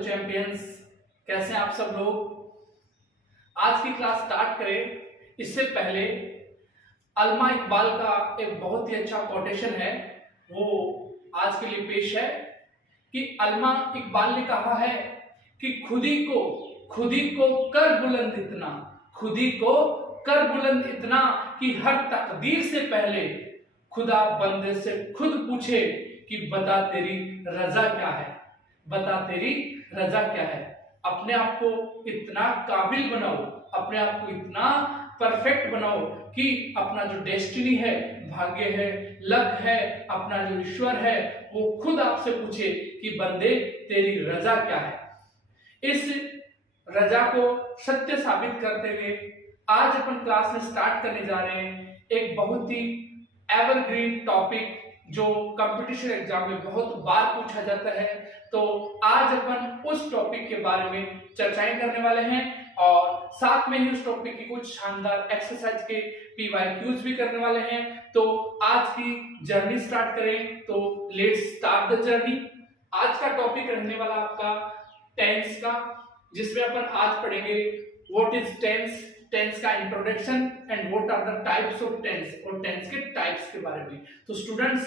Hello champions, कैसे हैं आप सब लोग। आज की क्लास स्टार्ट करें इससे पहले अल्मा इकबाल का एक बहुत ही अच्छा कोटेशन है, वो आज के लिए पेश है कि अल्मा इकबाल ने कहा है कि खुद ही को कर बुलंद इतना, खुद ही को कर बुलंद इतना कि हर तकदीर से पहले खुदा बंदे से खुद पूछे कि बता तेरी रजा क्या है, बता तेरी रजा क्या है। अपने आप को इतना काबिल बनाओ, अपने आप को इतना परफेक्ट बनाओ कि अपना जो डेस्टिनी है, भाग्य है, लक है, अपना जो ईश्वर है वो खुद आपसे पूछे कि बंदे तेरी रजा क्या है। इस रजा को सत्य साबित करते हुए आज अपन क्लास में स्टार्ट करने जा रहे हैं एक बहुत ही एवरग्रीन टॉपिक जो कंपटीशन एग्जाम में बहुत बार पूछा जाता है। तो आज अपन उस टॉपिक के बारे में चर्चाएं करने वाले हैं और साथ में ही उस टॉपिक की कुछ शानदार एक्सरसाइज के PYQs भी करने वाले हैं। तो आज की जर्नी स्टार्ट करें, तो लेट्स स्टार्ट द जर्नी। आज का टॉपिक रहने वाला आपका टेंस का, जिसमें अपन आज पढ़ेंगे व्हाट इज टेंस, टेंस का introduction and what are the types of tense, और टेंस के टाइप्स के बारे में। तो स्टूडेंट्स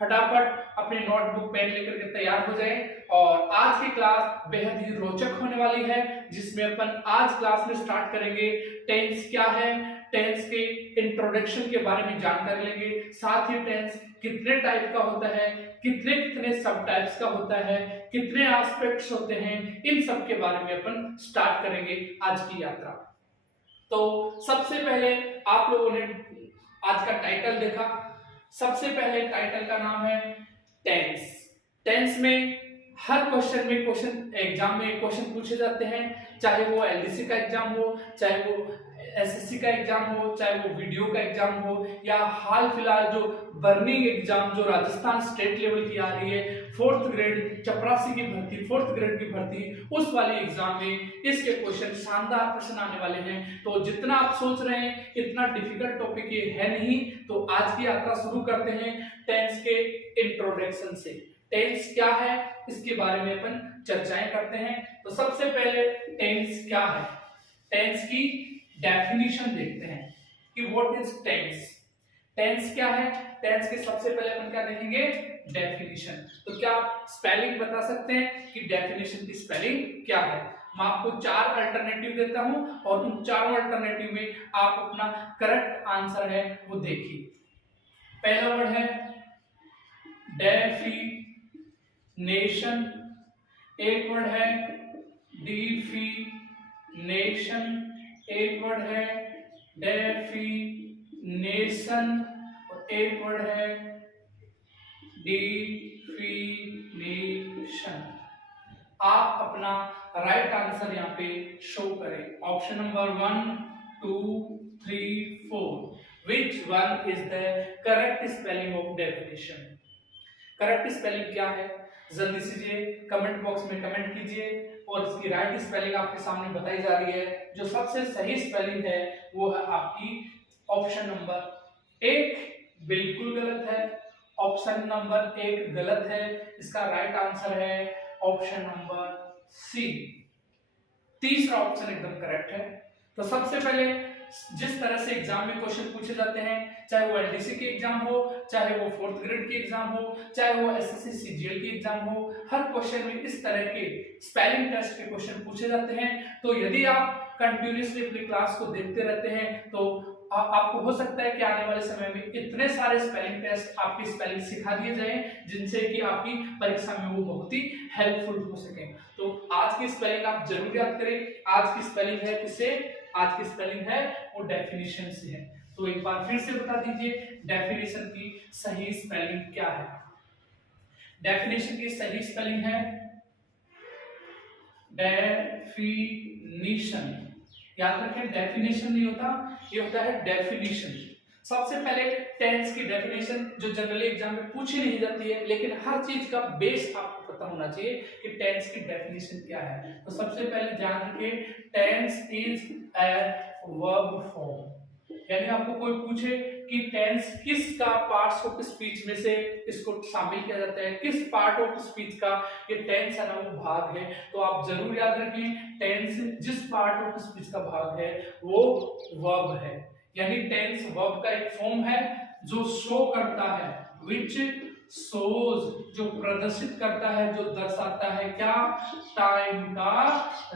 फटाफट अपने नोटबुक पेन लेकर के तैयार हो जाएं और आज की क्लास बेहद ही रोचक होने वाली है, जिसमें अपन आज क्लास में स्टार्ट करेंगे टेंस क्या है, टेंस के इंट्रोडक्शन के बारे में जानकारी लेंगे, साथ ही टेंस कितने टाइप का होता है, कितने कितने सब टाइप्स का होता है, कितने एस्पेक्ट्स होते हैं, इन सब के बारे में अपन स्टार्ट करेंगे आज की यात्रा। तो सबसे पहले आप लोगों ने आज का टाइटल देखा। सबसे पहले टाइटल का नाम है टेंस। टेंस में हर क्वेश्चन में एग्जाम में क्वेश्चन पूछे जाते हैं, चाहे वो LDC का एग्जाम हो, चाहे वो SSC का एग्जाम हो, चाहे वो वीडियो का एग्जाम हो, या हाल फिलहाल जो बर्निंग एग्जाम जो राजस्थान स्टेट लेवल की आ रही है, 4th ग्रेड चपरासी की भर्ती, 4th ग्रेड की भर्ती, उस वाली एग्जाम में इसके क्वेश्चन शानदार प्रश्न आने वाले हैं। तो जितना आप सोच रहे हैं इतना डिफिकल्ट टॉपिक ये है नहीं। तो आज की यात्रा शुरू करते हैं टेंस के इंट्रोडक्शन से। टेंस क्या है इसके बारे में अपन चर्चाएं करते हैं। तो सबसे पहले टेंस क्या है, टेंस की डेफिनेशन देखते हैं कि व्हाट इज टेंस। टेंस क्या है, टेंस के सबसे पहले अपन क्या देखेंगे, डेफिनेशन। तो क्या आप स्पेलिंग बता सकते हैं कि डेफिनेशन की स्पेलिंग क्या है। मैं आपको 4 अल्टरनेटिव देता हूं और उन चारों अल्टरनेटिव में आप अपना करेक्ट आंसर है वो देखिए। पहला वर्ड है डेफिनेशन, एक वर्ड है डिफिनेशन, एक वर्ड है डेफिनेशन और एक वर्ड है डिफिनेशन। आप अपना राइट आंसर यहाँ पे शो करें। Option number 1, 2, 3, 4। Which one is the correct spelling of definition? Correct spelling क्या है जल्दी से कमेंट बॉक्स में कमेंट कीजिए और इसकी राइट स्पेलिंग आपके सामने बताई जा रही है। जो सबसे सही स्पेलिंग है वो है आपकी ऑप्शन नंबर 1 बिल्कुल गलत है, ऑप्शन नंबर 1 गलत है। इसका राइट आंसर है ऑप्शन नंबर सी, तीसरा ऑप्शन एकदम करेक्ट है। तो सबसे पहले जिस तरह से एग्जाम में क्वेश्चन पूछे जाते हैं, चाहे वो LDC के एग्जाम हो, चाहे वो 4th ग्रेड के एग्जाम हो, चाहे वो SSC CGL के एग्जाम हो, हर क्वेश्चन में इस तरह के स्पेलिंग टेस्ट के क्वेश्चन पूछे जाते हैं। तो यदि आप कंटिन्यूअसली अपनी क्लास को देखते रहते हैं तो आपको हो सकता है कि आने वाले समय में इतने सारे स्पेलिंग टेस्ट आपकी स्पेलिंग सिखा दिए जाएं जिनसे कि आपकी परीक्षा में वो बहुत ही हेल्पफुल हो सके। तो आज की स्पेलिंग आप जरूर याद करें। आज की स्पेलिंग है किससे, आज की स्पेलिंग है वो डेफिनेशन से है। तो एक बार फिर से बता दीजिए डेफिनेशन की सही स्पेलिंग क्या है। डेफिनेशन की सही स्पेलिंग है डेफिनेशन। याद रखें डेफिनेशन नहीं होता, ये होता है डेफिनेशन। सबसे पहले टेंस की डेफिनेशन जो जनरली एग्जाम में पूछी नहीं जाती है, लेकिन हर चीज का बेस आपको पता होना चाहिए कि टेंस की डेफिनेशन क्या है। तो सबसे पहले ध्यान रखिए tense is a verb form. यानी आपको कोई पूछे कि टेंस किस का पार्ट्स ऑफ स्पीच में से इसको शामिल किया जाता है, किस पार्ट ऑफ स्पीच का ये टेंस है ना वो भाग है, तो आप जरूर याद रखें टेंस जिस पार्ट ऑफ स्पीच का भाग है वो वर्ब है। यानी टेंस वर्ब का एक फॉर्म है जो शो करता है, विच शोज, जो प्रदर्शित करता है, जो दर्शाता है क्या, टाइम का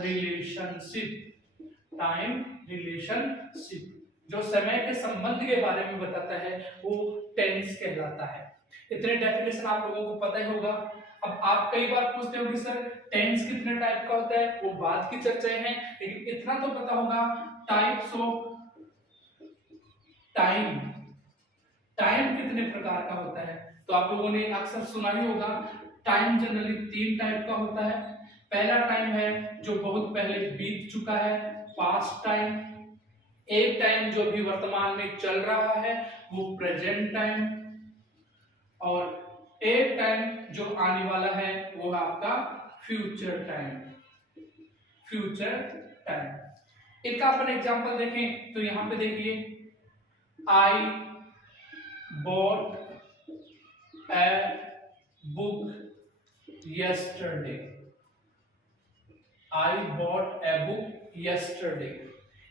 रिलेशनशिप, टाइम रिलेशनशिप, जो समय के संबंध के बारे में बताता है वो टेंस कहलाता है। इतने डेफिनेशन आप लोगों को पता ही होगा। अब आप कई बार पूछते हो कि सर टेंस कितने टाइप का होता है, वो बात की चर्चाएं हैं, लेकिन इतना तो पता होगा टाइप्स ऑफ टाइम, टाइम कितने प्रकार का होता है। तो आप लोगों ने अक्सर सुना ही होगा टाइम जनरली 3 टाइप का होता है। पहला टाइम है जो बहुत पहले बीत चुका है, पास्ट टाइम। एक टाइम जो भी वर्तमान में चल रहा है वो प्रेजेंट टाइम, और एक टाइम जो आने वाला है वो आपका फ्यूचर टाइम, फ्यूचर टाइम। इसका अपन एग्जांपल देखें तो यहां पे देखिए, I bought a book yesterday, I bought a book yesterday।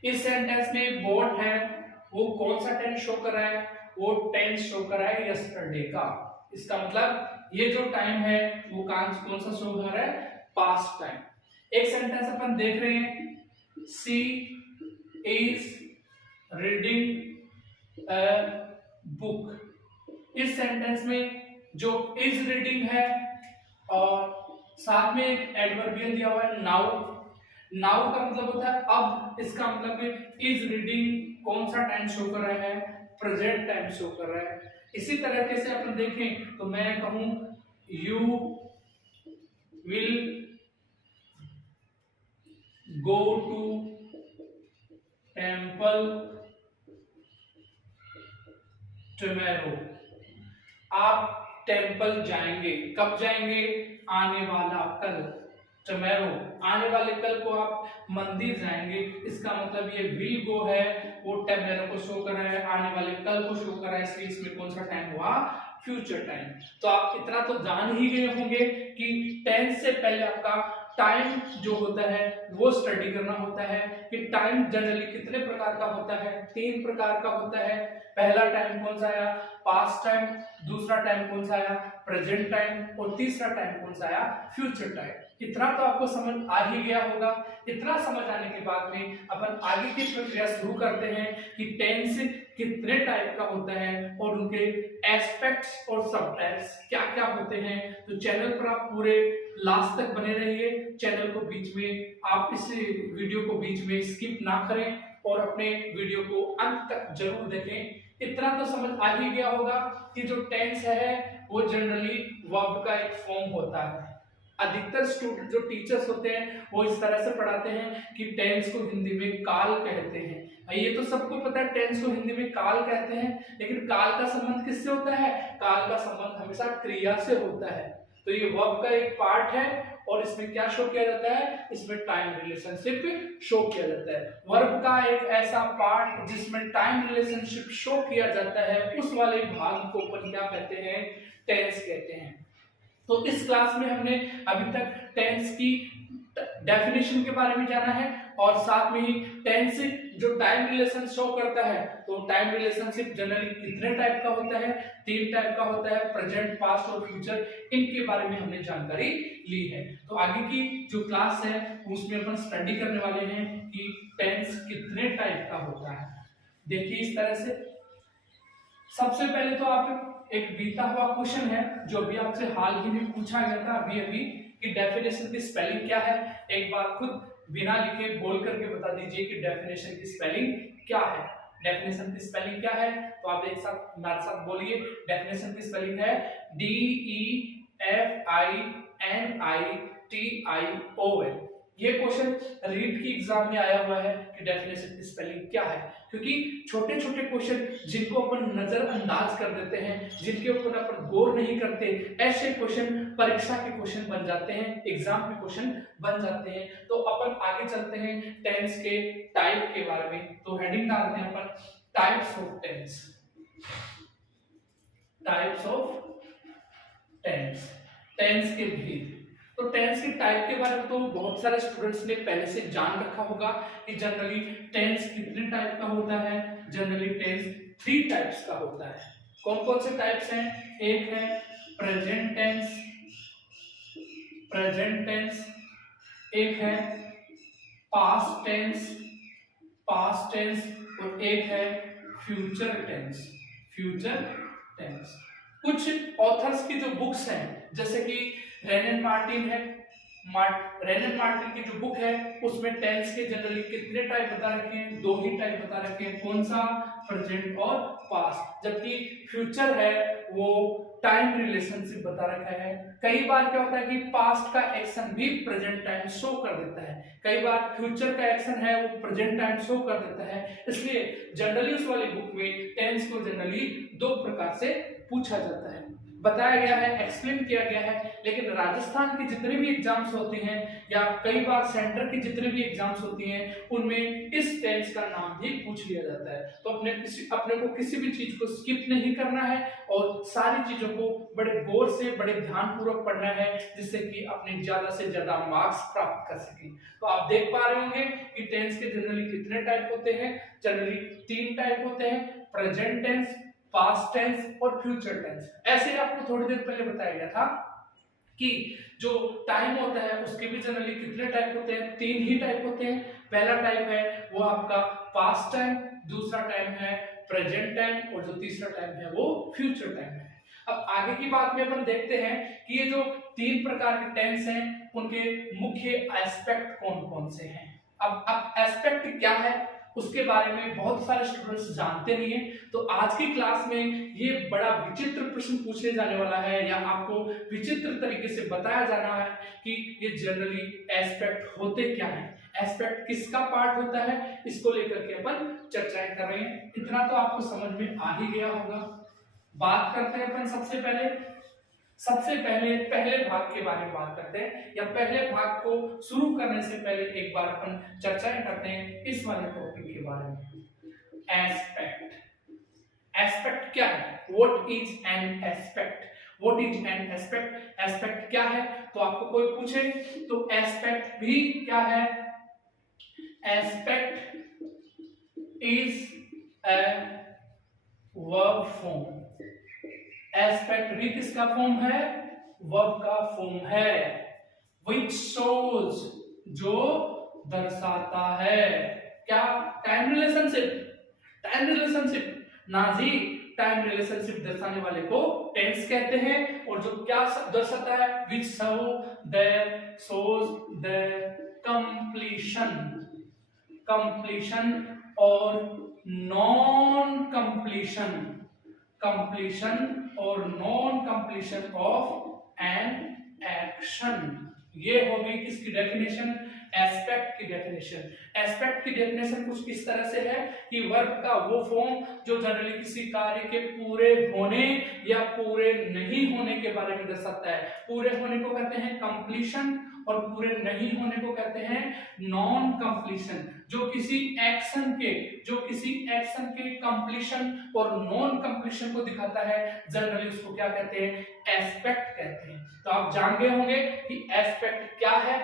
इस सेंटेंस में बॉट है वो कौन सा टेंस शो कर रहा है, वो टेंस शो कर रहा है यस्टरडे का। इसका मतलब ये जो टाइम है वो कौन सा शो कर रहा है, पास्ट टाइम। एक सेंटेंस अपन देख रहे हैं, she is reading a book. इस सेंटेंस में जो इज रीडिंग है और साथ में एक एडवर्बियल दिया हुआ है नाउ। नाउ का मतलब होता है अब, इसका मतलब इज रीडिंग कौन सा टाइम शो कर रहा है, प्रेजेंट टाइम शो कर रहा है। इसी तरीके से अपन देखें तो मैं कहूं you will go to temple tomorrow. आप टेम्पल जाएंगे, कब जाएंगे, आने वाला कल, टुमारो आने वाले कल को आप मंदिर जाएंगे। इसका मतलब ये विल गो है वो टुमारो को शो कर रहा है, आने वाले कल को शो कर रहा है, इसलिए इसमें कौन सा टाइम हुआ, फ्यूचर टाइम। तो आप इतना तो जान ही गए होंगे कि टेंस से पहले आपका टाइम जो होता है वो स्टडी करना होता है कि टाइम जनरली कितने प्रकार का होता है, 3 प्रकार का होता है। पहला टाइम कौन सा आया, पास्ट टाइम, दूसरा टाइम कौन सा आया, प्रेजेंट टाइम, और तीसरा टाइम कौन सा आया, फ्यूचर टाइम। इतना तो आपको समझ आ ही गया होगा। इतना समझ आने के बाद में अपन आगे की प्रक्रिया शुरू करते हैं कि टेंस कितने टाइप का होता है और उनके एस्पेक्ट्स और सब टाइप्स क्या क्या होते हैं। तो चैनल पर आप पूरे लास्ट तक बने रहिए, चैनल को बीच में आप इस वीडियो को बीच में स्किप ना करें और अपने वीडियो को अंत तक जरूर देखें। इतना तो समझ आ ही गया होगा कि जो टेंस है वो जनरली वर्ब का एक फॉर्म होता है। अधिकतर स्टूडेंट जो टीचर्स होते हैं वो इस तरह से पढ़ाते हैं कि टेंस को हिंदी में काल कहते हैं। ये तो सबको पता है टेंस को हिंदी में काल कहते हैं, लेकिन काल का संबंध किससे होता है, काल का संबंध हमेशा क्रिया से होता है। तो ये वर्ब का एक पार्ट है और इसमें क्या शो किया जाता है, इसमें टाइम रिलेशनशिप शो किया जाता है। वर्ब का एक ऐसा पार्ट जिसमें टाइम रिलेशनशिप शो किया जाता है उस वाले भाग को अपन क्या कहते हैं, टेंस कहते हैं। तो इस क्लास में हमने अभी तक टेंस की डेफिनेशन के बारे में जाना है और साथ में ही टेंस जो टाइम रिलेशन शो करता है, तो टाइम रिलेशनशिप जनरली कितने टाइप का होता है, 3 टाइप का होता है, प्रेजेंट, पास्ट और फ्यूचर, इनके बारे में हमने जानकारी ली है। तो आगे की जो क्लास है उसमें अपन स्टडी करने वाले हैं कि टेंस कितने टाइप का होता है। देखिए इस तरह से सबसे पहले तो आप एक बीता हुआ क्वेश्चन है जो अभी आपसे हाल ही में पूछा गया था अभी अभी कि डेफिनेशन की स्पेलिंग क्या है। एक बार खुद बिना लिखे बोल करके बता दीजिए कि डेफिनेशन की स्पेलिंग क्या है। डेफिनेशन की स्पेलिंग क्या है, तो आप एक साथ मेरे साथ बोलिए। डेफिनेशन की स्पेलिंग है DEFINITION। ये क्वेश्चन रीट की एग्जाम में आया हुआ है कि डेफिनेशन की स्पेलिंग क्या है, क्योंकि छोटे छोटे क्वेश्चन जिनको अपन नजरअंदाज कर देते हैं, जिनके ऊपर अपन गौर नहीं करते, ऐसे क्वेश्चन परीक्षा के क्वेश्चन बन जाते हैं, एग्जाम के क्वेश्चन बन जाते हैं। तो अपन आगे चलते हैं टेंस के टाइप के बारे में। तो हेडिंग डालते हैं अपन types of tense, types of tense, tense के भेद। तो टेंस के टाइप के बारे में तो बहुत सारे स्टूडेंट्स ने पहले से जान रखा होगा कि जनरली टेंस कितने टाइप का होता है। जनरली टेंस 3 टाइप्स का होता है। कौन कौन से टाइप्स हैं? एक है प्रेजेंट टेंस, प्रेजेंट टेंस, एक है पास्ट टेंस, पास्ट टेंस, और एक है फ्यूचर टेंस, फ्यूचर टेंस। कुछ ऑथर्स की जो बुक्स हैं जैसे कि रेनन मार्टिन है, रेनन मार्टिन की जो बुक है उसमें टेंस के जनरली कितने टाइप बता रखे हैं? 2 ही टाइप बता रखे हैं। कौन सा? प्रेजेंट और पास्ट। जबकि फ्यूचर है वो टाइम रिलेशनशिप बता रखा है। कई बार क्या होता है कि पास्ट का एक्शन भी प्रेजेंट टाइम शो कर देता है, कई बार फ्यूचर का एक्शन है वो प्रेजेंट टाइम शो कर देता है। इसलिए जनरली उस वाली बुक में टेंस को जनरली 2 प्रकार से पूछा जाता है, बताया गया है, एक्सप्लेन किया गया है। लेकिन राजस्थान के जितने भी एग्जाम्स होते हैं या कई बार सेंटर की जितने भी एग्जाम्स होती हैं उनमें इस टेंस का नाम भी पूछ लिया जाता है। तो अपने को किसी भी चीज को स्किप नहीं करना है और सारी चीजों को बड़े गौर से बड़े ध्यानपूर्वक पढ़ना है जिससे कि अपने ज्यादा से ज्यादा मार्क्स प्राप्त कर सकें। तो आप देख पा रहे होंगे कि टेंस के जनरली कितने टाइप होते हैं? जनरली 3 टाइप होते हैं, प्रेजेंट टेंस, पास्ट टेंस और फ्यूचर टेंस। ऐसे आपको थोड़ी देर पहले बताया गया था कि जो टाइम होता है उसके भी जनरली कितने टाइप होते हैं? 3 ही टाइप होते हैं। पहला टाइप है वो आपका पास्ट टाइम, दूसरा टाइम है प्रेजेंट टाइम और जो तीसरा टाइम है वो फ्यूचर टाइम है। अब आगे की बात में अपन देखते हैं कि ये जो 3 प्रकार के टेंस हैं उनके मुख्य एस्पेक्ट कौन कौन से हैं। अब एस्पेक्ट क्या है उसके बारे में बहुत सारे स्टूडेंट्स जानते नहीं है। तो आज की क्लास में ये बड़ा विचित्र प्रश्न पूछने जाने वाला है या आपको विचित्र तरीके से बताया जाना है कि ये जनरली एस्पेक्ट होते क्या हैं, एस्पेक्ट किसका पार्ट होता है, इसको लेकर के अपन चर्चाएं कर रहे हैं। इतना तो आपको समझ में आ ही गया होगा। बात करते हैं अपन सबसे पहले पहले भाग के बारे में बात करते हैं, या पहले भाग को शुरू करने से पहले एक बार अपन चर्चाएं करते हैं इस वाले टॉपिक के बारे में। एस्पेक्ट, एस्पेक्ट क्या है? What is an aspect? What is an aspect? Aspect क्या है? तो आपको कोई पूछे तो एस्पेक्ट भी क्या है? Aspect is a verb form. Aspect भी किसका फॉर्म है? वर्ब का फॉर्म है। which shows, जो दर्शाता है क्या? टाइम रिलेशनशिप, टाइम रिलेशनशिप ना जी, टाइम रिलेशनशिप दर्शाने वाले को टेंस कहते हैं। और जो क्या दर्शाता है? which shows their completion, completion और non completion, completion और non completion of an action. ये होगी किसकी डेफिनेशन? एस्पेक्ट की डेफिनेशन। एस्पेक्ट की डेफिनेशन कुछ इस तरह से है कि वर्ब का वो फॉर्म जो जनरली किसी कार्य के पूरे होने या पूरे नहीं होने के बारे में दर्शाता है। पूरे होने को कहते हैं कंप्लीशन और पूरे नहीं होने को कहते हैं नॉन कंप्लीशन। जो किसी एक्शन के कंप्लीशन और नॉन कंप्लीशन को दिखाता है जनरली उसको क्या कहते हैं? एस्पेक्ट कहते हैं। तो आप जान गए होंगे कि एस्पेक्ट क्या है।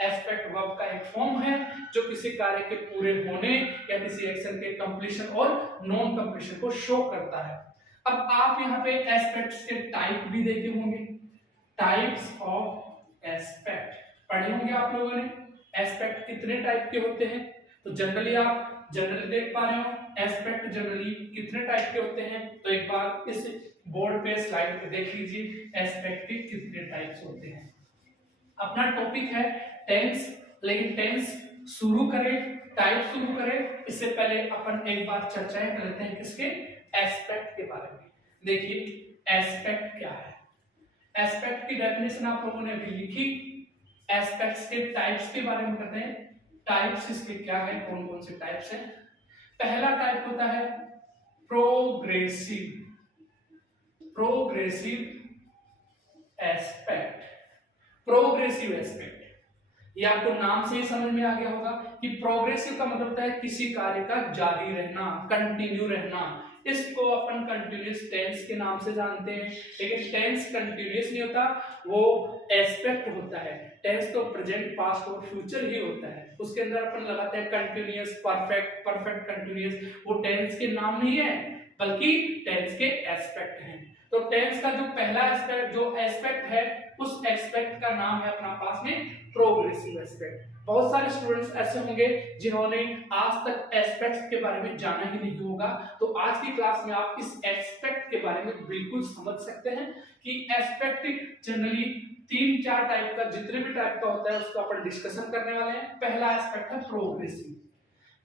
एस्पेक्ट वर्ब का एक फॉर्म है जो किसी कार्य के पूरे होने या किसी एक्शन के कंप्लीशन और नॉन कंप्लीशन को शो करता है। अब आप यहाँ पे एस्पेक्ट्स के टाइप भी देखे होंगे, टाइप्स ऑफ एस्पेक्ट पढ़े होंगे आप लोगों ने। एस्पेक्ट कितने टाइप के होते हैं? तो जनरली आप देख पा रहे हो एस्पेक्ट जनरली कितने टाइप के होते हैं। तो एक बार इस बोर्ड पे स्लाइड पे देख लीजिए एस्पेक्ट के कितने टाइप्स होते हैं। अपना टॉपिक है टेंस, लेकिन टेंस शुरू करें, टाइप शुरू करें इससे पहले अपन एक बार चर्चाएं कर लेते हैं किसके? एस्पेक्ट के बारे में। देखिए एस्पेक्ट क्या है। एस्पेक्ट की डेफिनेशन आप लोगों ने अभी लिखी। एस्पेक्ट्स के टाइप्स के बारे में करते हैं। टाइप्स इसके क्या है, कौन कौन से टाइप्स हैं? पहला टाइप होता है progressive, progressive aspect. Progressive aspect ये आपको नाम से ही समझ में आ गया होगा कि प्रोग्रेसिव का मतलब होता है किसी कार्य का जारी रहना, कंटिन्यू रहना। इसको अपन कंटिन्यूअस टेंस के नाम से जानते हैं, लेकिन टेंस कंटिन्यूअस नहीं होता, वो एस्पेक्ट होता है। टेंस तो प्रेजेंट, पास्ट और फ्यूचर ही होता है। उसके अंदर अपन लगाते हैं कंटिन्यूअस, परफेक्ट, परफेक्ट कंटिन्यूअस। वो टेंस के नाम नहीं है बल्कि टेंस के एस्पेक्ट हैं। तो टेंस का जो पहला एस्पेक्ट, जो एस्पेक्ट है, उस एस्पेक्ट का नाम है अपना पास में प्रोग्रेसिव एस्पेक्ट। बहुत सारे स्टूडेंट्स ऐसे होंगे जिन्होंने आज तक एस्पेक्ट्स के बारे में जाना ही नहीं होगा, तो आज की क्लास में आप इस एस्पेक्ट के बारे में बिल्कुल समझ सकते हैं कि एस्पेक्ट जनरली 3-4 टाइप का, जितने भी टाइप का होता है उसका अपन डिस्कशन करने वाले हैं। पहला एस्पेक्ट है प्रोग्रेसिव।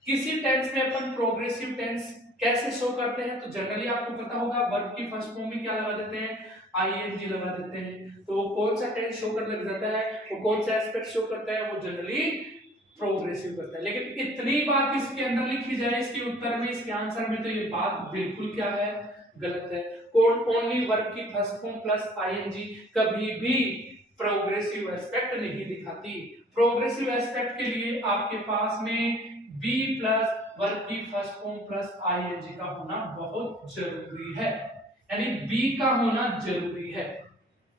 किसी टेंस में अपन प्रोग्रेसिव टेंस कैसे शो करते हैं, तो जनरली आपको पता होगा वर्ब की फर्स्ट फॉर्म में क्या लगा देते हैं, आईएनजी लगा देते हैं। तो वो कौन सा टेंस शो करने लग जाता है, वो कौन सा एस्पेक्ट शो करता है, वो जनरली प्रोग्रेसिव करता है। लेकिन इतनी बात इसके अंदर लिखी जाए, इसके उत्तर में, इसके आंसर में, तो ये बात बिल्कुल क्या है, गलत है। ओनली वर्ब की फर्स्ट फॉर्म प्लस आईएनजी कभी भी प्रोग्रेसिव एस्पेक्ट नहीं दिखाती। प्रोग्रेसिव एस्पेक्ट के लिए आपके पास में बी प्लस वर्ब की फर्स्ट फॉर्म प्लस आईएनजी का होना बहुत जरूरी है, यानी बी का होना जरूरी है।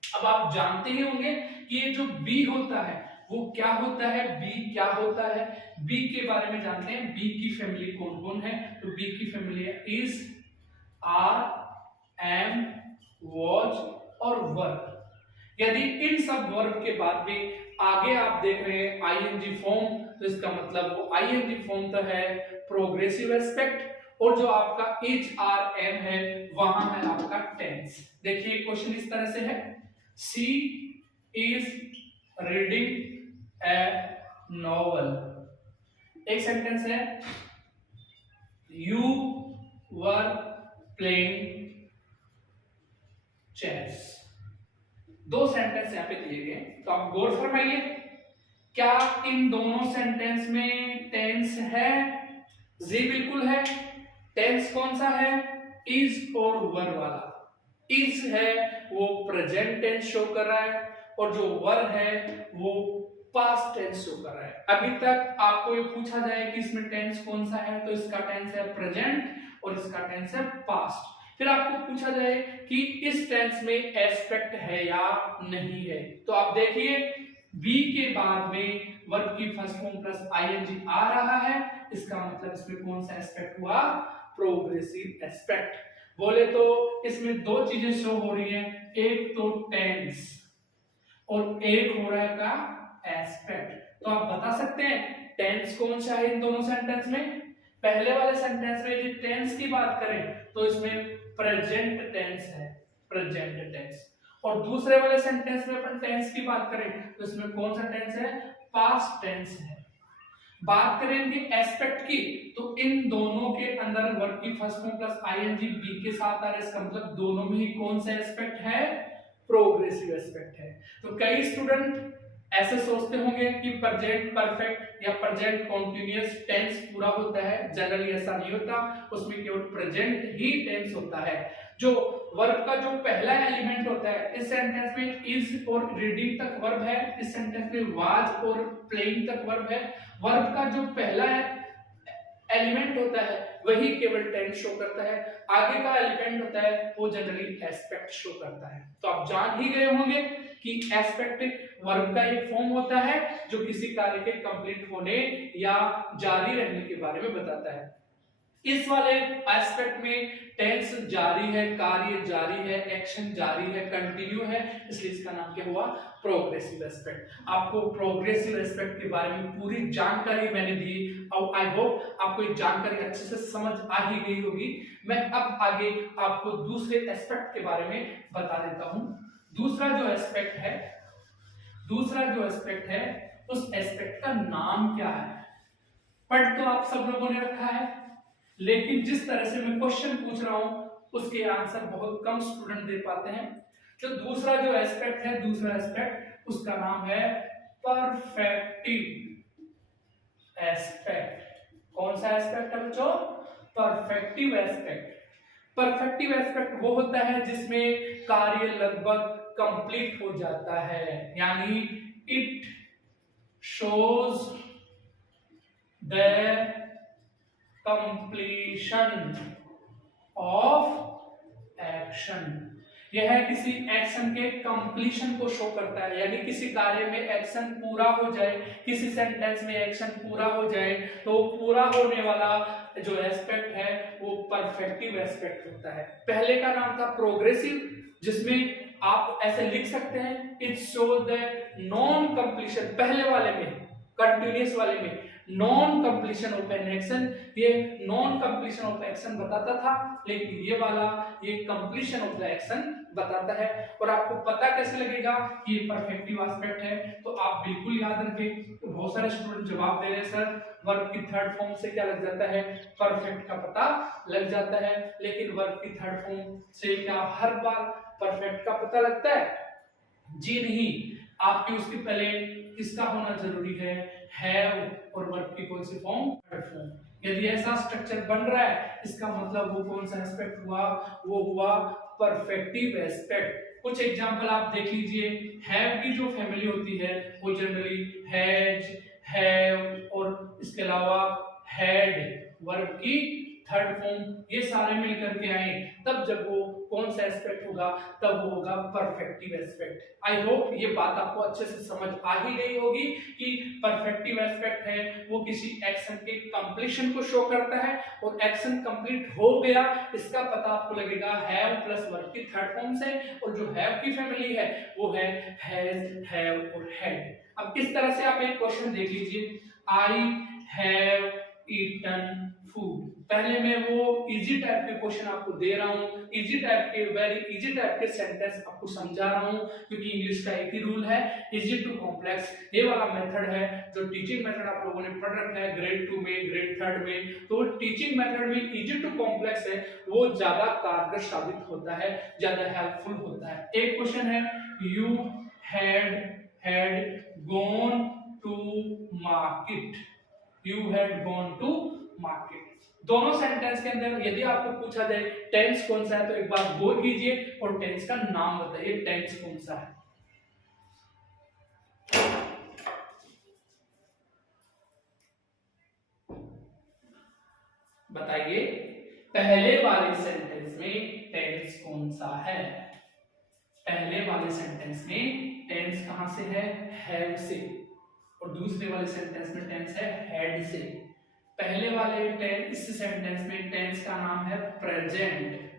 अब आप जानते ही होंगे कि ये जो बी होता है वो क्या होता है, बी क्या होता है। बी के बारे में जानते हैं, बी की फैमिली कौन कौन है। तो बी की फैमिली है इज, आर, एम, वॉच और वर्ब। यदि इन सब वर्ब के बाद में आगे आप देख रहे हैं आईएनजी फॉर्म, तो इसका मतलब वो आईएनजी फॉर्म तो है प्रोग्रेसिव एस्पेक्ट, और जो आपका एच आर एम है वहां है आपका टेंस। देखिए क्वेश्चन इस तरह से है, सी इज रीडिंग ए नॉवल। एक सेंटेंस है, यू वर प्लेइंग चेस। दो सेंटेंस यहां पे दिए गए, तो आप गौर फरमाइए, क्या इन दोनों सेंटेंस में टेंस है? जी बिल्कुल है। टेंस कौन सा है? इज और वर वाला। इज है वो प्रेजेंट टेंस शो कर रहा है, और जो वर है वो पास्ट टेंस शो कर रहा है। अभी तक आपको ये पूछा जाए कि इसमें टेंस कौन सा है, तो इसका टेंस है प्रेजेंट और इसका टेंस है पास्ट। फिर आपको पूछा जाए कि इस टेंस में एस्पेक्ट है या नहीं है, तो आप देखिए बी के बाद में वर्ब की फर्स्ट फॉर्म प्लस आईएनजी आ रहा है, इसका मतलब इसमें कौन सा एस्पेक्ट हुआ? Progressive aspect. बोले तो इसमें दो चीजें शो हो रही हैं, एक तो टेंस और एक हो रहा है का एस्पेक्ट। तो आप बता सकते हैं टेंस कौन सा है इन दोनों सेंटेंस में? पहले वाले सेंटेंस में यदि टेंस की बात करें तो इसमें प्रेजेंट टेंस है, प्रेजेंट टेंस। और दूसरे वाले सेंटेंस में अपन टेंस की बात करें तो इसमें कौन सा टेंस है? पास्ट टेंस है। बात करेंगे एस्पेक्ट की, तो इन दोनों के अंदर वर्ब की first form plus I N G be के साथ आ रहा है, इसका मतलब दोनों में ही कौन सा एस्पेक्ट है? प्रोग्रेसिव एस्पेक्ट है। तो कई स्टूडेंट ऐसे सोचते होंगे कि प्रेजेंट परफेक्ट या प्रेजेंट कॉन्टिन्यूअस टेंस पूरा होता है, जनरली ऐसा नहीं होता, उसमें केवल प्रेजेंट ही टेंस होता है। जो वर्ब का जो पहला एलिमेंट होता है, इस सेंटेंस में इज और रीडिंग तक वर्ब है, इस सेंटेंस में वाज और प्लेइंग तक वर्ब है। वर्ब का जो पहला एलिमेंट होता है वही केवल टेंस शो करता है, आगे का एलिमेंट होता है वो जनरली एस्पेक्ट शो करता है। तो आप जान ही गए होंगे कि एस्पेक्ट वर्ब का एक फॉर्म होता है जो किसी कार्य के कंप्लीट होने या जारी रहने के बारे में बताता है। इस वाले एस्पेक्ट में टेंस जारी है, कार्य जारी है, एक्शन जारी है, कंटिन्यू है, इसलिए इसका नाम क्या हुआ? Progressive aspect. आपको प्रोग्रेसिव एस्पेक्ट के बारे में पूरी जानकारी मैंने दी और आई होप आपको ये जानकारी अच्छे से समझ आ ही गई होगी। मैं अब आगे आपको दूसरे एस्पेक्ट के बारे में बता देता हूं। दूसरा जो एस्पेक्ट है उस एस्पेक्ट का नाम क्या है? पढ़ तो आप सब लोगों ने रखा है, लेकिन जिस तरह से मैं क्वेश्चन पूछ रहा हूं उसके आंसर बहुत कम स्टूडेंट दे पाते हैं। तो दूसरा जो एस्पेक्ट है, दूसरा एस्पेक्ट, उसका नाम है परफेक्टिव एस्पेक्ट। कौन सा एस्पेक्ट है बच्चों? Perfective aspect. परफेक्टिव एस्पेक्ट वो होता है जिसमें कार्य लगभग कंप्लीट हो जाता है, यानी it shows the completion of action। यह किसी एक्शन के कंप्लीशन को शो करता है, यानी किसी कार्य में एक्शन पूरा हो जाए, किसी सेंटेंस में एक्शन पूरा हो जाए तो पूरा होने वाला जो एस्पेक्ट है वो परफेक्टिव एस्पेक्ट होता है। पहले का नाम था प्रोग्रेसिव, जिसमें आप ऐसे लिख सकते हैं it shows the non completion, पहले वाले में कंटिन्यूअस वाले में non completion of an action, ये नॉन कंप्लीशन ऑफ एक्शन बताता था, लेकिन ये वाला ये कंप्लीशन ऑफ द एक्शन बताता है। और आपको पता कैसे लगेगा कि ये परफेक्टिव एस्पेक्ट है, तो आप बिल्कुल याद रखें। तो बहुत सारे स्टूडेंट जवाब दे रहे हैं सर वर्ब की थर्ड फॉर्म से क्या लग जाता है, परफेक्ट का पता लग जाता है, लेकिन वर्ब की थर्ड फॉर्म से क्या हर बार परफेक्ट का पता लगता है? जी नहीं, आपकी उसके पहले किसका होना जरूरी है, हैव, और वर्ब की कौन सी फॉर्म, थर्ड फॉर्म। यदि ऐसा स्ट्रक्चर बन रहा है इसका मतलब वो कौन सा एस्पेक्ट हुआ, वो हुआ परफेक्टिव एस्पेक्ट। कुछ एग्जांपल आप देख लीजिए। हैव की जो फैमिली होती है वो जनरली हैज, हैव और इसके अलावा हैड, वर्ब की थर्ड फॉर्म, ये सारे मिलकर के आए, तब जब वो कौन सा एस्पेक्ट होगा, तब वो होगा परफेक्टिव एस्पेक्ट। आई होप ये बात आपको अच्छे से समझ आ ही गई होगी कि परफेक्टिव एस्पेक्ट है वो किसी एक्शन के कंप्लीशन को शो करता है, और एक्शन कंप्लीट हो गया इसका पता आपको लगेगा हैव प्लस वर्ब की थर्ड फॉर्म से, और जो हैव की फैमिली है वो है हैज, हैव और हैड। अब इस तरह से आप एक क्वेश्चन देख लीजिए, आई हैव ईटन फूड। पहले मैं वो इजी टाइप के क्वेश्चन आपको दे रहा हूँ, इजी टाइप के, वेरी इजी टाइप के सेंटेंस आपको समझा रहा हूँ, क्योंकि इंग्लिश का एक ही रूल है, इजी टू कॉम्प्लेक्स। ये वाला मेथड है जो टीचिंग मेथड आप लोगों ने पढ़ रखा है ग्रेड 2 में, ग्रेड 3 में, तो टीचिंग मेथड में इजी टू कॉम्प्लेक्स है वो ज्यादा कारगर साबित होता है, ज्यादा हेल्पफुल होता है। एक क्वेश्चन है, you had gone to market, you had gone to market. दोनों सेंटेंस के अंदर यदि आपको पूछा जाए टेंस कौन सा है तो एक बार गौर कीजिए और टेंस का नाम बताइए, टेंस कौन सा है। बताइए पहले वाले सेंटेंस में टेंस कौन सा है। पहले वाले सेंटेंस में टेंस कहां से है, हैव से, और दूसरे वाले सेंटेंस में टेंस है हैड से। पहले वाले टेंस, इस सेंटेंस में टेंस का नाम है प्रेजेंट,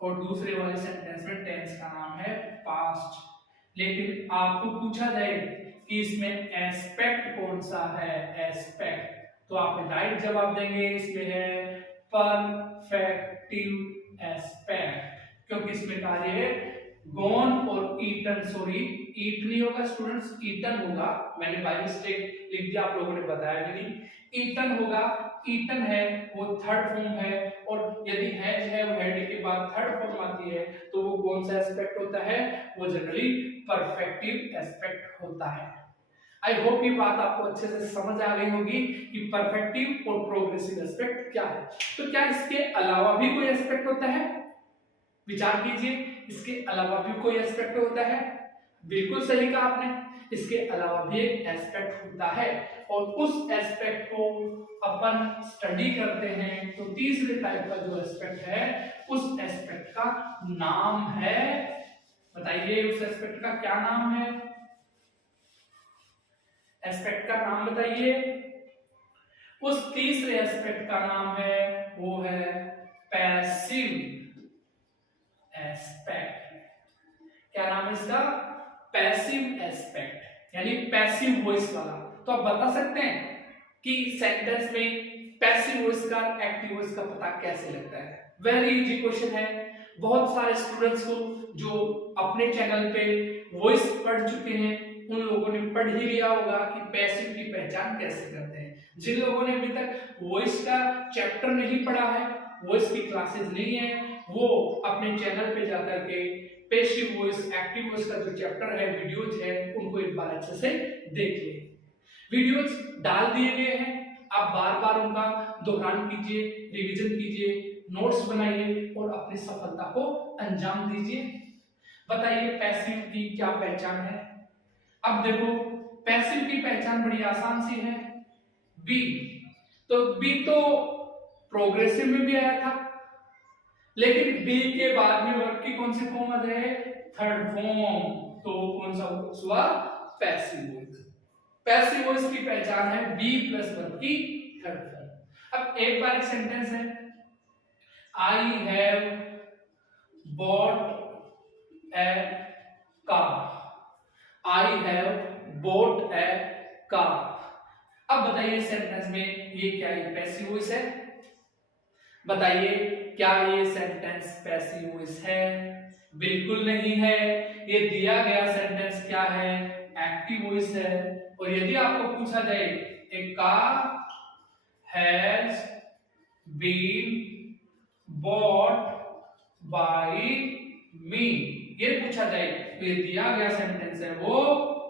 और दूसरे वाले सेंटेंस में टेंस का नाम है पास्ट। लेकिन आपको पूछा जाए कि इसमें एस्पेक्ट कौन सा है, एस्पेक्ट, तो आप राइट जवाब देंगे इसमें है परफेक्टिव एस्पेक्ट, क्योंकि इसमें कार्य है गॉन और ईटन, सॉरी ईट नहीं होगा स्टूडेंट्स, ईटन होगा, मैंने बाय मिस्टेक लिख दिया, आप लोगों ने बताया भी नहीं, ईटन होगा, ईटन है वो थर्ड फॉर्म है, और यदि हैज है हैड के बाद थर्ड फॉर्म आती है तो वो कौन सा एस्पेक्ट होता है, वो जनरली परफेक्टिव एस्पेक्ट होता है। आई होप ये बात आपको अच्छे से समझ आ गई होगी कि परफेक्टिव और प्रोग्रेसिव एस्पेक्ट क्या है। तो क्या इसके अलावा भी कोई एस्पेक्ट होता है, विचार कीजिए, इसके अलावा भी कोई एस्पेक्ट होता है? बिल्कुल सही कहा आपने, इसके अलावा भी एक एस्पेक्ट होता है, और उस एस्पेक्ट को अपन स्टडी करते हैं तो तीसरे टाइप का जो एस्पेक्ट है उस एस्पेक्ट का नाम है, बताइए उस एस्पेक्ट का क्या नाम है, एस्पेक्ट का नाम बताइए। उस तीसरे एस्पेक्ट का नाम है वो है पैसिव एस्पेक्ट। क्या नाम है इसका, पैसिव एस्पेक्ट, यानी पैसिव वॉइस वाला। तो आप बता सकते हैं कि सेंटेंस में पैसिव वॉइस का एक्टिव वॉइस का पता कैसे लगता है? वेरी इजी क्वेश्चन है। बहुत सारे स्टूडेंट्स को जो अपने चैनल पे वॉइस पढ़ चुके हैं उन लोगों ने पढ़ ही लिया होगा कि पैसिव की पहचान कैसे करते हैं। जिन लोगों ने अभी तक वॉइस का चैप्टर नहीं पढ़ा है, वॉइस की क्लासेस नहीं है, वो अपने चैनल पे जाकर के पैसिव वॉइस, एक्टिव वॉइस का जो चैप्टर है, वीडियोज है, उनको एक बार अच्छे से देख ले। वीडियोज डाल दिए गए हैं, आप बार बार उनका दोहरान कीजिए, रिवीजन कीजिए, नोट्स बनाइए और अपनी सफलता को अंजाम दीजिए। बताइए पैसिव की क्या पहचान है। अब देखो पैसिव की पहचान बड़ी आसान सी है, बी। तो बी तो प्रोग्रेसिव में भी आया था, लेकिन बी के बाद में वर्ब की कौन सी फॉर्म आ जाए, थर्ड फॉर्म, तो कौन सा हुआ, पैसिव वॉइस। पैसिव वॉइस की पहचान है बी प्लस वर्ब की थर्ड फॉर्म। अब एक बार एक सेंटेंस है, I have bought A car, I have boat A car. अब बताइए सेंटेंस में ये क्या है, पैसिव वॉइस है? बताइए क्या ये सेंटेंस पैसिव वॉइस है? बिल्कुल नहीं है। ये दिया गया सेंटेंस क्या है, एक्टिव वॉइस है। और यदि आपको पूछा जाए a car has been bought by me, ये पूछा जाए तो ये दिया गया सेंटेंस है वो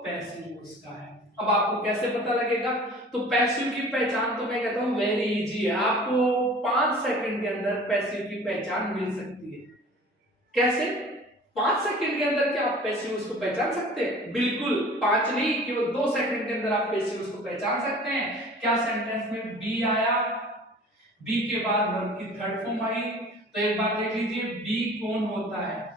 पैसिव वॉइस का है। अब आपको कैसे पता लगेगा? तो पैसिव की पहचान तो मैं कहता हूं वेरी इजी है, आपको 5 सेकंड के अंदर पैसिव की पहचान मिल सकती है। कैसे? 5 सेकंड के अंदर क्या आप पैसिव वॉइस को पहचान सकते हैं? बिल्कुल, 5 नहीं, केवल 2 सेकंड के अंदर आप पैसिव वॉइस को पहचान सकते हैं। क्या सेंटेंस में बी आया, बी के बाद वर्ब की थर्ड फॉर्म आई, तो एक बात देख लीजिए बी कौन होता है।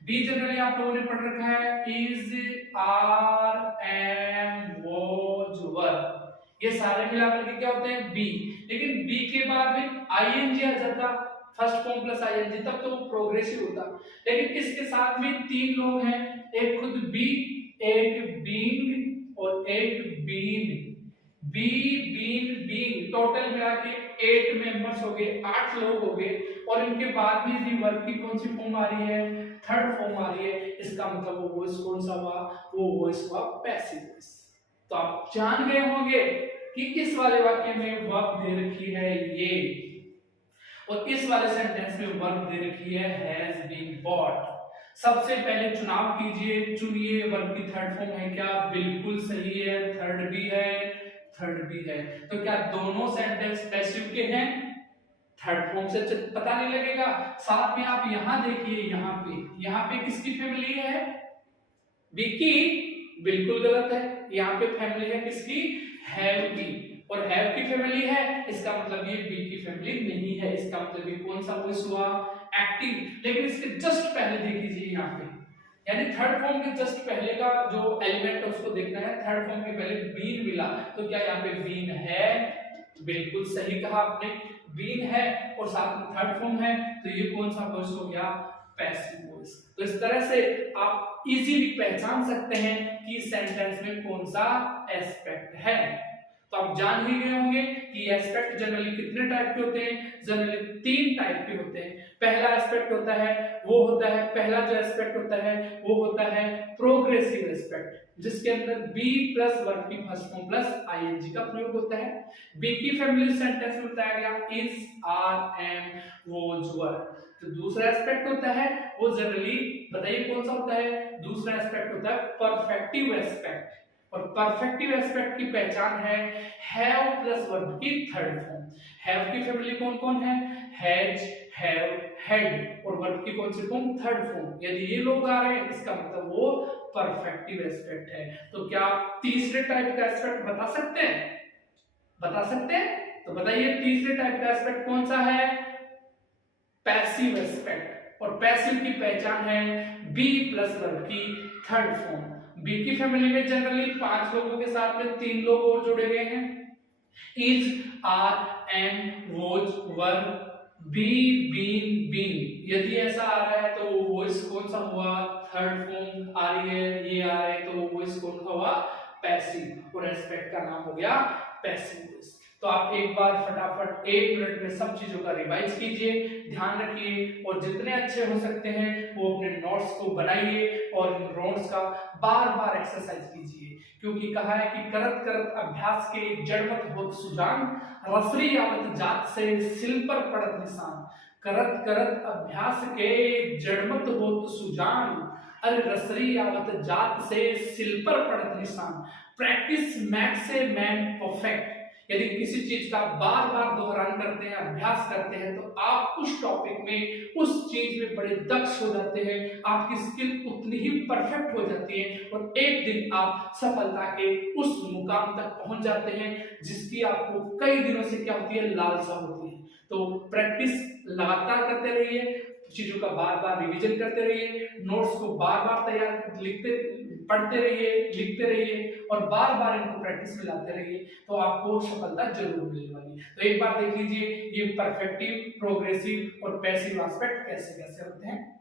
बी जनरली आप लोगों ने पढ़ रखा है इज, आर, एम, वॉज, वर, ये सारे मिलाकर के क्या होते हैं, बी। लेकिन बी के बाद में आईएनजी आ जाता, फर्स्ट फॉर्म प्लस आईएनजी, तब तो वो प्रोग्रेसिव होता। लेकिन इसके साथ में 3 लोग हैं, एक खुद बी, एक बीइंग और एक been. Be, been, being, total मिला के 8 मेंबर्स हो गए, 8 लोग हो गए। और इनके बाद में भी वर्ब की कौन सी फॉर्म आ रही है, थर्ड फॉर्म आ रही है। इसका मतलब वो वॉइस कौन सा हुआ, वो वॉइस हुआ पैसिव वॉइस। तो आप जान गए होंगे कि इस वाले वाक्य में वर्ब दे रखी है ये, और इस वाले सेंटेंस में वर्ब दे रखी है हैज बीन बॉट। सबसे पहले चुनाव कीजिए, चुनिए वर्ब की थर्ड फॉर्म है क्या, बिल्कुल सही है, थर्ड भी है, थर्ड भी है। तो क्या दोनों सेंटेंस पैसिव के हैं? थर्ड फॉर्म से पता नहीं लगेगा। साथ में आप यहां देखिए, यहाँ पे किसकी फैमिली है, बी की, बिल्कुल गलत है। यहाँ पे फैमिली है किसकी, हैव की, और हैव की फैमिली है, इसका मतलब ये बी की फैमिली नहीं है। इसका मतलब ये कौन सा वॉइस हुआ, एक्टिव। लेकिन इसके जस्ट पहले देख लीजिए यहाँ पे, यानी थर्ड फॉर्म के जस्ट पहले का जो एलिमेंट है उसको देखना है। थर्ड फॉर्म के पहले बीन मिला, तो क्या यहाँ पे बीन है, बिल्कुल सही कहा आपने, बीन है और साथ में थर्ड फॉर्म है, तो ये कौन सा वॉइस हो गया, पैसिव वॉइस। तो इस तरह से आप इजीली पहचान सकते हैं कि सेंटेंस में कौन सा एस्पेक्ट है। तो आप जान ही गए होंगे कि एस्पेक्ट जनरली कितने टाइप के होते हैं, जनरली 3 टाइप के होते हैं। पहला एस्पेक्ट होता है पहला जो एस्पेक्ट होता है वो होता है प्रोग्रेसिव एस्पेक्ट, जिसके अंदर बी प्लस वर्ब की फर्स्ट फॉर्म प्लस आईएनजी का प्रयोग होता है। बी की फैमिली सेंटेंस में बताया गया इज, आर, एम, वॉज, वर। तो दूसरा एस्पेक्ट होता है वो जनरली, बताइए कौन सा होता है, दूसरा एस्पेक्ट होता है परफेक्टिव एस्पेक्ट। और परफेक्टिव एस्पेक्ट की पहचान है हैव प्लस वर्ब की थर्ड फॉर्म। हैव की फैमिली कौन कौन है, हैज, हैव, हैड, और वर्ब की कौन सी फॉर्म, थर्ड फॉर्म। यदि ये लोग आ रहे हैं इसका मतलब वो परफेक्टिव एस्पेक्ट है। तो क्या आप तीसरे टाइप का एस्पेक्ट बता सकते हैं, बता सकते हैं? तो बताइए तीसरे टाइप का एस्पेक्ट कौन सा है, पैसिव एस्पेक्ट। और पैसिव की पहचान है बी प्लस वर्ब की थर्ड फॉर्म। बी की फैमिली में जनरली 5 लोगों के साथ में 3 लोग और जुड़े गए हैं, is, are, am, was, were, be, been, been. यदि ऐसा आ रहा है तो वो वॉइस कौन सा हुआ, थर्ड फॉर्म आ रही है, ये आ रहा है, तो वो वॉइस कौन सा हुआ, पैसिव, और एस्पेक्ट का नाम हो गया पैसिव वॉइस। तो आप एक बार फटाफट 1 मिनट में सब चीजों का रिवाइज कीजिए, ध्यान रखिए, और जितने अच्छे हो सकते हैं वो अपने नोट्स को बनाइए और इन नोट्स का बार बार एक्सरसाइज कीजिए, क्योंकि कहा है कि करत करत अभ्यास के जड़मत होत सुजान, रसरी आवत जात से सिल पर पड़त निशान। करत करत अभ्यास के जड़मत होत सुजान, अरे रसरी आवत जात से सिल पर पड़त निशान। Practice makes a man perfect, यदि किसी चीज का बार बार दोहरान करते हैं, अभ्यास करते हैं, तो आप उस टॉपिक में, उस चीज में बड़े दक्ष हो जाते हैं, आपकी स्किल उतनी ही परफेक्ट हो जाती है और एक दिन आप सफलता के उस मुकाम तक पहुंच जाते हैं जिसकी आपको कई दिनों से क्या होती है, लालसा होती है। तो प्रैक्टिस लगातार करते रहिए, चीजों का बार बार रिवीजन करते रहिए, नोट्स को बार बार तैयार लिखते पढ़ते रहिए, लिखते रहिए और बार बार इनको प्रैक्टिस में लाते रहिए, तो आपको सफलता जरूर मिलने वाली है। तो एक बार देख लीजिए ये परफेक्टिव, प्रोग्रेसिव और पैसिव एस्पेक्ट कैसे कैसे होते हैं।